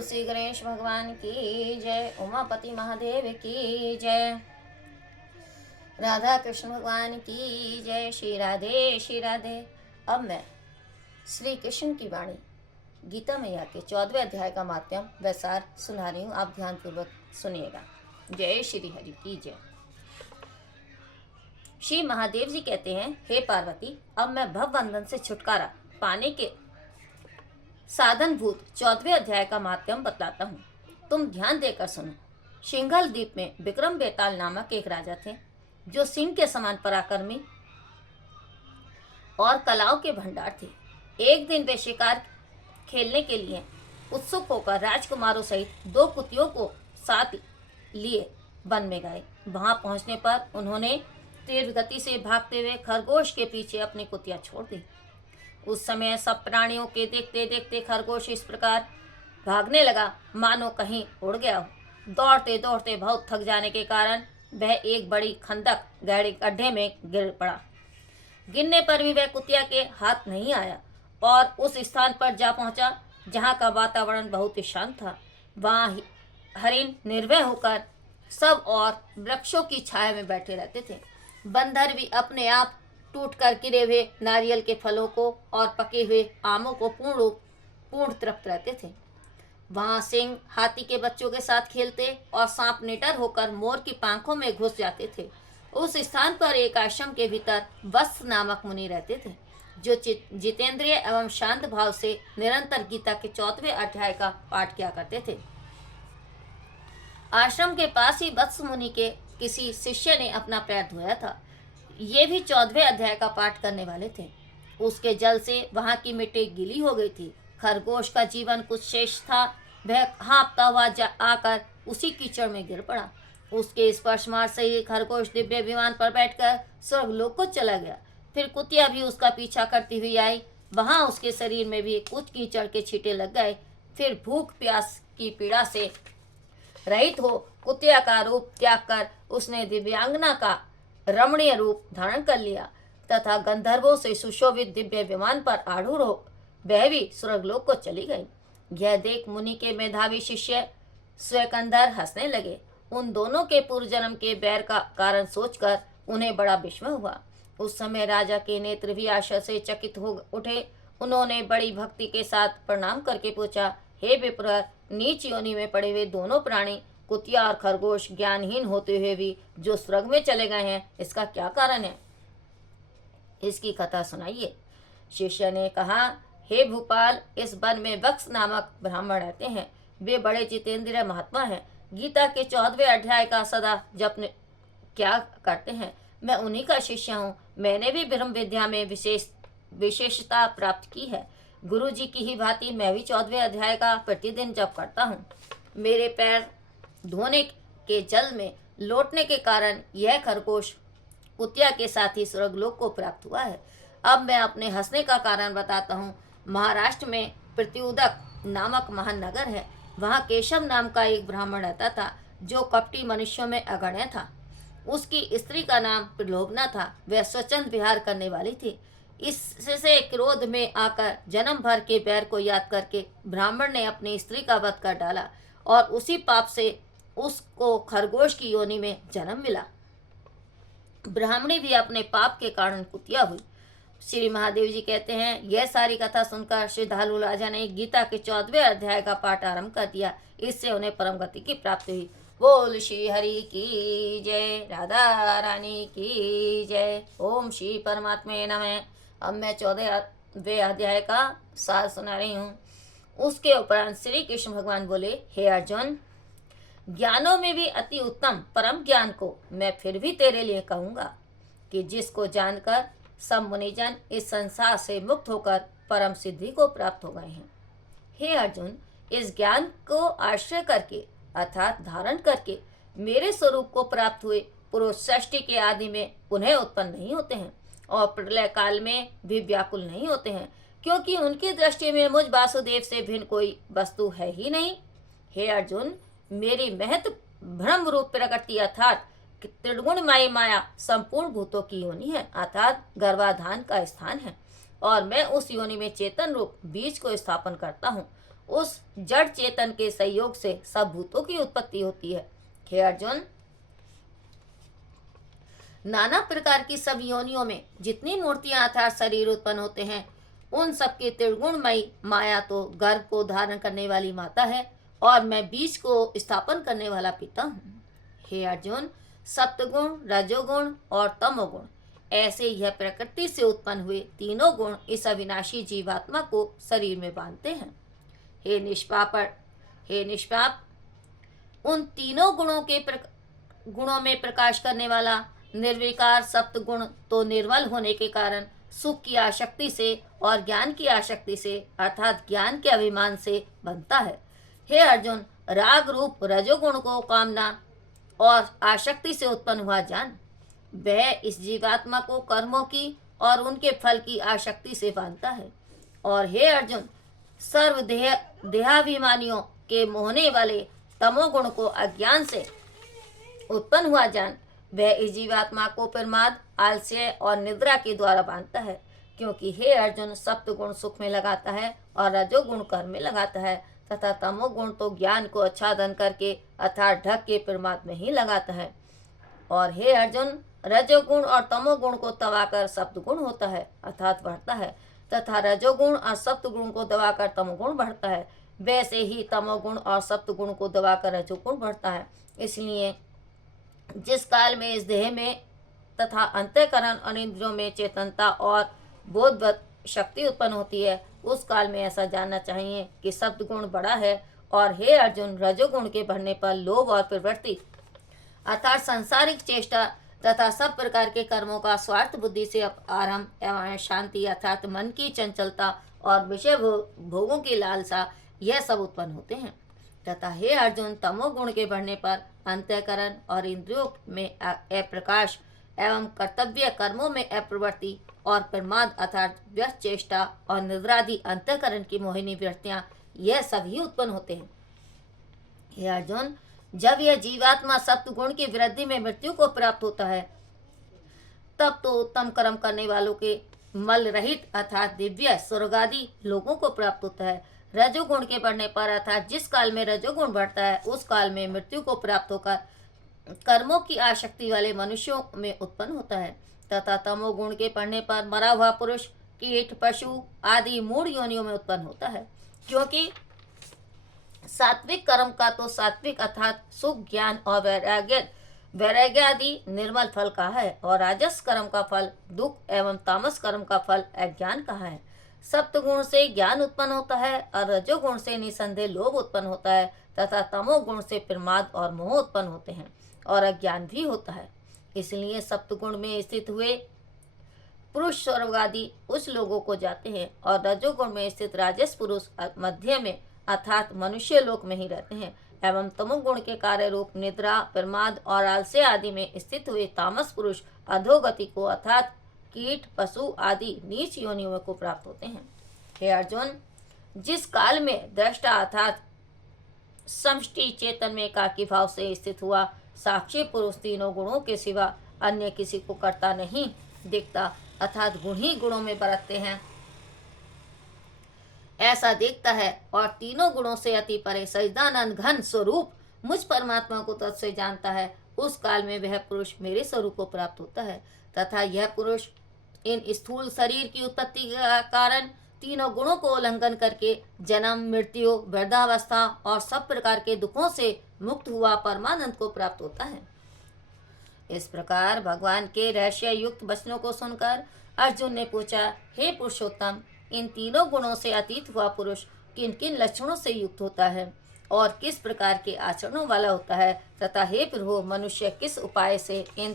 बोल श्री गणेश भगवान की जय। उमापति महादेव की जय। राधा कृष्ण भगवान की जय। श्री राधे श्री राधे। अब मैं श्री कृष्ण की वाणी गीता मैया के 14वें अध्याय का माध्यम व सार सुना रही हूँ। आप ध्यानपूर्वक सुनिएगा। जय श्री हरि की जय। श्री महादेव जी कहते हैं, हे पार्वती, अब मैं भवबंधन से छुटकारा पाने के साधनभूत 14वें अध्याय का माध्यम बतलाता हूँ। तुम ध्यान देकर सुनो। सिंघल द्वीप में विक्रम बेताल नामक एक राजा थे, जो सिंह के समान पराक्रमी और कलाओं के भंडार थे। एक दिन वे शिकार खेलने के लिए उत्सुक होकर राजकुमारों सहित 2 कुतियों को साथ लिए वन में गए। वहां पहुंचने पर उन्होंने तीव्र गति से भागते हुए खरगोश के पीछे अपनी कुतिया छोड़ दी। उस समय सब प्राणियों के देखते देखते खरगोश इस प्रकार भागने लगा मानो कहीं उड़ गया हो। दौड़ते दौड़ते बहुत थक जाने के कारण वह एक बड़ी खंदक गहरे गड्ढे में गिर पड़ा। गिरने पर भी वह कुतिया के हाथ नहीं आया और उस स्थान पर जा पहुंचा जहां का वातावरण बहुत ही शांत था। वहां हरिण निर्भय होकर सब और वृक्षों की छाया में बैठे रहते थे। बंदर भी अपने आप टूट कर गिरे हुए नारियल के फलों को और पके हुए आमों को पूर्ण तृप्त रहते थे। वहां सिंह हाथी के बच्चों के साथ खेलते और सांप निडर होकर मोर की पांखों में घुस जाते थे। उस स्थान पर एक आश्रम के भीतर वत्स नामक मुनि रहते थे, जो जितेंद्रिय एवं शांत भाव से निरंतर गीता के 14वें अध्याय का पाठ किया करते थे। आश्रम के पास ही वत्स मुनि के किसी शिष्य ने अपना पैर धोया था। ये भी 14वें अध्याय का पाठ करने वाले थे। उसके जल से वहां की मिट्टी गीली हो गई थी। खरगोश का जीवन कुछ शेष था। वह हाँफता हुआ आकर उसी कीचड़ में गिर पड़ा। उसके स्पर्श मार से ही खरगोश दिव्य विमान पर बैठकर स्वर्गलोक को चला गया। फिर कुतिया भी उसका पीछा करती हुई आई। वहां उसके शरीर में भी कुछ कीचड़ के छींटे लग गए। फिर भूख प्यास की पीड़ा से रहित हो कुतिया का रूप त्याग कर उसने दिव्यांगना का रमणीय रूप धारण कर लिया तथा गंधर्वों से सुशोभित दिव्य विमान पर आरूढ़ हो वह भी स्वर्गलोक को चली गई। यह देख मुनि के मेधावी शिष्य स्वकंधर हंसने लगे। उन दोनों के पूर्व जन्म के बैर का कारण सोचकर उन्हें बड़ा विस्मय हुआ। उस समय राजा के नेत्र भी आशा से चकित हो उठे। उन्होंने बड़ी भक्ति के साथ प्रणाम करके पूछा, हे विप्र, नीच योनि में पड़े हुए दोनों प्राणी कुतिया और खरगोश ज्ञानहीन होते हुए भी जो स्वर्ग में चले गए हैं, इसका क्या कारण है? इसकी कथा सुनाइए। शिष्य ने कहा, हे भूपाल, इस वन में वत्स नामक ब्राह्मण रहते हैं। वे बड़े जितेंद्रिय महात्मा हैं। गीता के 14वें अध्याय का सदा जप क्या करते हैं। मैं उन्हीं का शिष्य हूँ। मैंने भी ब्रह्म विद्या में विशेषता प्राप्त की है। गुरु जी की ही भांति मैं भी 14वें अध्याय का प्रतिदिन जप करता हूँ। मेरे पैर धोने के जल में लौटने के कारण यह खरगोश कुतिया के साथ ही स्वर्गलोक को प्राप्त हुआ है। अब मैं अपने हंसने का कारण बताता हूँ। महाराष्ट्र में प्रत्युदक नामक महान नगर है। वहाँ केशव नाम का एक ब्राह्मण रहता था, जो कपटी मनुष्यों में अग्रण्य था। उसकी स्त्री का नाम प्रलोभना था। वह स्वच्छंद विहार करने वाली थी। इससे क्रोध में आकर जन्म भर के बैर को याद करके ब्राह्मण ने अपनी स्त्री का वध कर डाला और उसी पाप से उसको खरगोश की योनि में जन्म मिला। ब्राह्मणी भी अपने पाप के कारण कुतिया हुई। श्री महादेव जी कहते हैं, यह सारी कथा सुनकर श्रद्धालु राजा ने गीता के 14वें अध्याय का पाठ आरंभ कर दिया। इससे उन्हें परम गति की प्राप्ति हुई। बोल श्री हरि की जय। राधा रानी की जय। ओम श्री परमात्मे नमः। अब मैं 14वें अध्याय का सार सुना रही हूँ। उसके उपरांत श्री कृष्ण भगवान बोले, हे अर्जुन, ज्ञानों में भी अति उत्तम परम ज्ञान को मैं फिर भी तेरे लिए कहूँगा कि जिसको जानकर सब मुनिजन इस संसार से मुक्त होकर परम सिद्धि को प्राप्त हो गए हैं। हे अर्जुन, इस ज्ञान को आश्रय करके अर्थात धारण करके मेरे स्वरूप को प्राप्त हुए पुरुष सृष्टि के आदि में पुनः उत्पन्न नहीं होते हैं और प्रलय काल में भी व्याकुल नहीं होते हैं, क्योंकि उनकी दृष्टि में मुझ वासुदेव से भिन्न कोई वस्तु है ही नहीं। हे अर्जुन, मेरी महत भ्रम रूप प्रकृति अर्थात त्रिगुणमयी माया संपूर्ण भूतों की योनि है, अर्थात गर्भाधान का स्थान है, और मैं उस योनि में चेतन रूप बीज को स्थापन करता हूँ। उस जड़ चेतन के सहयोग से सब भूतों की उत्पत्ति होती है। हे अर्जुन, नाना प्रकार की सब योनियों में जितनी मूर्तियां अर्थात शरीर उत्पन्न होते हैं, उन सबके त्रिगुणमयी माया तो गर्भ को धारण करने वाली माता है और मैं बीज को स्थापन करने वाला पिता हूँ। हे अर्जुन, सप्तगुण, रजोगुण और तमोगुण ऐसे यह प्रकृति से उत्पन्न हुए तीनों गुण इस अविनाशी जीवात्मा को शरीर में बांधते हैं। हे निष्पाप, उन तीनों गुणों में प्रकाश करने वाला निर्विकार सप्तगुण तो निर्मल होने के कारण सुख की आसक्ति से और ज्ञान की आसक्ति से अर्थात ज्ञान के अभिमान से बनता है। हे अर्जुन, राग रूप रजोगुण को कामना और आसक्ति से उत्पन्न हुआ जान, वह इस जीवात्मा को कर्मों की और उनके फल की आसक्ति से बांधता है। और हे अर्जुन, सर्व देहाभिमानियों के मोहने वाले तमोगुण को अज्ञान से उत्पन्न हुआ जान, वह इस जीवात्मा को प्रमाद, आलस्य और निद्रा के द्वारा बांधता है। क्योंकि हे अर्जुन, सप्तगुण सुख में लगाता है और रजोगुण कर्म में लगाता है तथा तमोगुण तो ज्ञान को आच्छादन करके अर्थात ढक के प्रमाद में ही लगाता है। और हे अर्जुन, रजोगुण और तमोगुण को दबाकर सप्तगुण होता है अर्थात बढ़ता है तथा रजोगुण और सप्तगुण को दबाकर तमोगुण बढ़ता है। वैसे ही तमोगुण और सप्तगुण को दबाकर रजोगुण बढ़ता है। इसलिए जिस काल में इस देह में तथा अंतःकरण और इंद्रियों में चेतनता और बोधवत शक्ति उत्पन्न होती है, उस काल में ऐसा जानना चाहिए कि सप्तगुण बड़ा है। और हे अर्जुन, रजोगुण के बढ़ने पर लोभ और प्रवृत्ति अर्थात सांसारिक चेष्टा तथा सब प्रकार के कर्मों का स्वार्थ बुद्धि से आरंभ एवं शांति अर्थात मन की चंचलता और विषय भोगों की लालसा, यह सब उत्पन्न होते हैं। तथा हे अर्जुन, तमोगुण के बढ़ने पर अंतःकरण और इंद्रियों में अप्रकाश एवं कर्तव्य कर्मों में अप्रवृत्ति और प्रमाद अर्थात व्यस्त चेष्टा और निद्रादि अंतःकरण की मोहिनी वृत्तियां, यह सभी उत्पन्न होते हैं। हे अर्जुन, जब यह जीवात्मा सप्तगुण की वृद्धि में मृत्यु को प्राप्त होता है, तब तो उत्तम कर्म करने वालों के मल रहित अर्थात दिव्य स्वर्गादि लोगों को प्राप्त होता है। रजोगुण के बढ़ने पर अर्थात जिस काल में रजोगुण बढ़ता है, उस काल में मृत्यु को प्राप्त होकर कर्मों की आसक्ति वाले मनुष्यों में उत्पन्न होता है। तथा तमोगुण के बढ़ने पर मरा हुआ पुरुष कीट, पशु आदि मूढ़ योनियों में उत्पन्न होता है। क्योंकि सात्विक कर्म का तो सात्विक अर्थात सुख, ज्ञान और वैराग्य आदि निर्मल फल का है और राजस कर्म का फल दुख एवं तामस कर्म का फल अज्ञान का है। सप्तगुण से ज्ञान उत्पन्न होता है और रजोगुण से निसंदेह लोभ उत्पन्न होता है तथा तमोगुण से प्रमाद और मोह उत्पन्न होते हैं और अज्ञान भी होता है। इसलिए सप्तगुण में स्थित हुए पुरुष स्वर्ग आदि उस लोगों को जाते हैं और रजोगुण में स्थित राजस पुरुष मध्य में अर्थात मनुष्य लोक में ही रहते हैं एवं तमोगुण के कार्य रूप निद्रा, प्रमाद और आलस्य आदि में स्थित हुए तामस पुरुष अधोगति को अर्थात कीट, पशु आदि नीच योनियों को प्राप्त होते हैं। हे अर्जुन, जिस काल में दृष्टा अर्थात समष्टि चेतन में एकाकी भाव से स्थित हुआ साक्षी पुरुष तीनों गुणों के सिवा अन्य किसी को करता नहीं दिखता अर्थात गुण ही गुणों में बरतते हैं ऐसा देखता है और तीनों गुणों से अति परे सच्चिदानंद घन स्वरूप मुझ परमात्मा को तत्व से जानता है, उस काल में वह पुरुष मेरे स्वरूप को प्राप्त होता है। तथा यह पुरुष इन स्थूल शरीर की उत्पत्ति के कारण तीनों गुणों को उल्लंघन करके जन्म, मृत्यु, वृद्धावस्था और सब प्रकार के दुखों से मुक्त हुआ परमानंद को प्राप्त होता है। इस प्रकार भगवान के रहस्य युक्त वचनों को सुनकर अर्जुन ने पूछा, हे पुरुषोत्तम, इन तीनों गुणों से अतीत हुआ पुरुष किन किन लक्षणों से युक्त होता है और किस प्रकार के आचरणों वाला होता है तथा हे प्रभु, मनुष्य किस उपाय से इन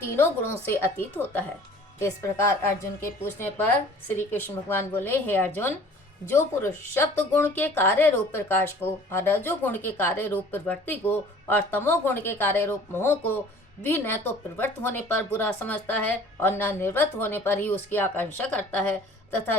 तीनों गुणों से अतीत होता है। इस प्रकार अर्जुन के पूछने पर श्री कृष्ण भगवान बोले, हे अर्जुन, जो पुरुष सप्त गुण के कार्य रूप प्रकाश को और रजोगुण के कार्य रूप प्रवृत्ति को और तमोगुण के कार्य रूप मोह को भी न तो प्रवृत्त होने पर बुरा समझता है और न निवृत्त होने पर ही उसकी आकांक्षा करता है तथा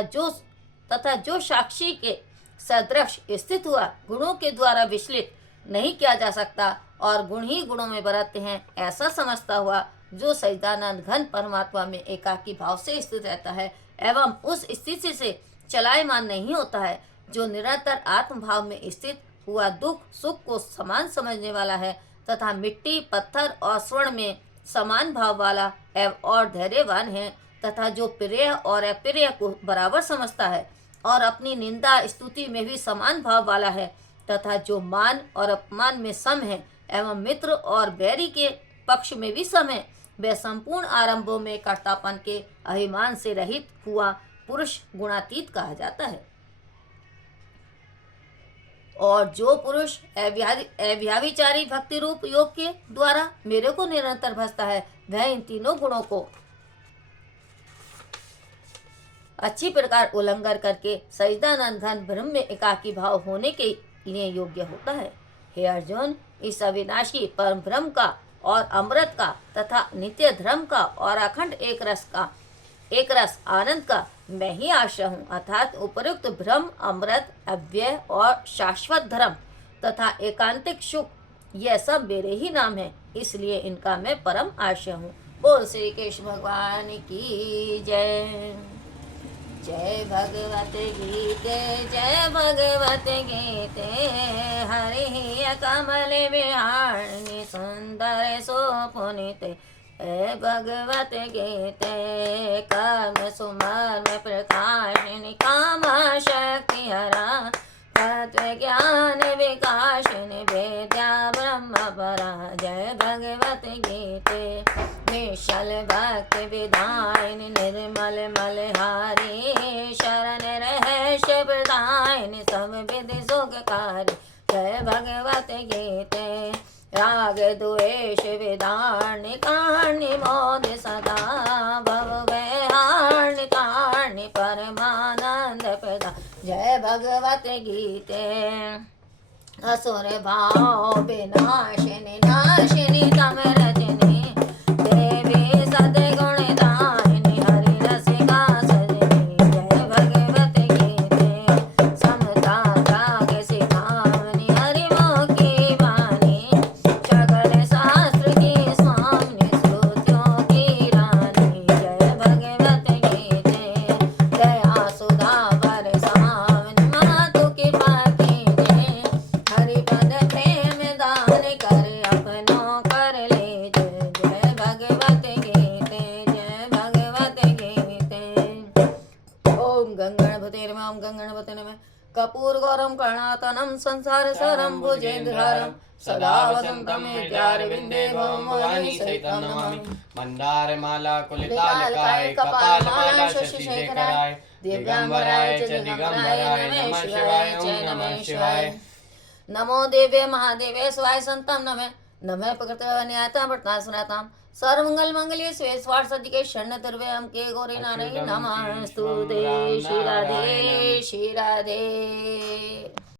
जो साक्षी के सदृश स्थित हुआ गुणों के द्वारा विचलित नहीं किया जा सकता और गुण ही गुणों में बरतते हैं, ऐसा समझता हुआ जो सच्चिदानंद घन परमात्मा में एकाकी भाव से स्थित रहता है एवं उस स्थिति से चलायमान नहीं होता है, जो निरंतर आत्मभाव में स्थित हुआ दुख सुख को समान समझने वाला है तथा मिट्टी पत्थर और स्वर्ण में समान भाव वाला और धैर्यवान है, तथा जो प्रिय और अप्रिय को बराबर समझता है और अपनी निंदा स्तुति में भी समान भाव वाला है, तथा जो मान और अपमान में सम है एवं मित्र और बैरी के पक्ष में भी सम है, वह संपूर्ण आरंभों में कर्तापन के अभिमान से रहित हुआ पुरुष गुणातीत कहा जाता है। और जो पुरुष अव्याभिचारी भक्ति रूप योग के द्वारा मेरे को निरंतर भजता है, वह इन तीनों गुणों को अच्छी प्रकार उल्लंघन करके सच्चिदानंद घन ब्रह्म में एकाकी भाव होने के लिए योग्य होता है। हे अर्जुन, इस अविनाशी परम ब्रह्म का और अमृत का तथा नित्य धर्म का और अखंड एक रस आनंद का मैं ही आश्रय हूँ, अर्थात उपयुक्त ब्रह्म अमृत अव्यय और शाश्वत धर्म तथा एकांतिक सुख, यह सब मेरे ही नाम है, इसलिए इनका मैं परम आश्रय हूँ। बोल श्री कृष्ण भगवान की जय। जय भगवत गीते, जय भगवत गीते, हरि कमल विहारिणि सुंदर सुपुनीते। हे भगवत गीते, कर्म सुमर्म प्रकाशिनी, काम शक्ति हरा, तत्व ज्ञान विकासिनी, वेद्या ब्रह्म परा। जय भगवत गीते, निश्चल भक्ति विदायिनी, निर्मल मलहारी, शरण रहस्य प्रदायिनी, सब विधि सुखकारी। जय भगवत गीते, राग द्वेष विदारणी, कारणी मोद सदा, भव वैहारणी, कारणी परमानंद प्रदा। जय भगवत गीते, असुर भाव विनाशिनी, नाशिनी तम रजनी, देवी सद्गुण दायिनी, हरि रसिका सजनी। जय भगवत गीते, समता त्याग सिखावनी, हरि मुखी वाणी, सकल शास्त्र की स्वामिनी, श्रुतियों की रानी। जय भगवत गीते, दया सुधा बरसावनी, मातु कृपा कीजिए, हरि पद प्रेम दान कर अपनों कर लीजिए। जय भगवत गीते, जय भगवत गीते। ओम गंगणपते नमः, ओम गंगणपते नमः। कपूर गौरम कर्णातनम संसार सरम भुजेन्द्रहारम, सदा वसंतम विद्यारविंदे भवम भवानी सहितं नमामि। मंदार माला कुलितालकाय, कपाल माला शशि शेखराय, दिगंबराय च दिगंबराय, नमः शिवाय, ओम नमः शिवाय। नमो देवे महादेवे स्वाय संतम नमः, नमः प्रकृतवन्यातां वर्तनासुनातां, सर्वमंगल मंगल्ये शिवे स्वार्थ सद्दिके शरण दुर्व्यं के गौरी नारायणी नमस्तुते। श्री राधे श्री राधे।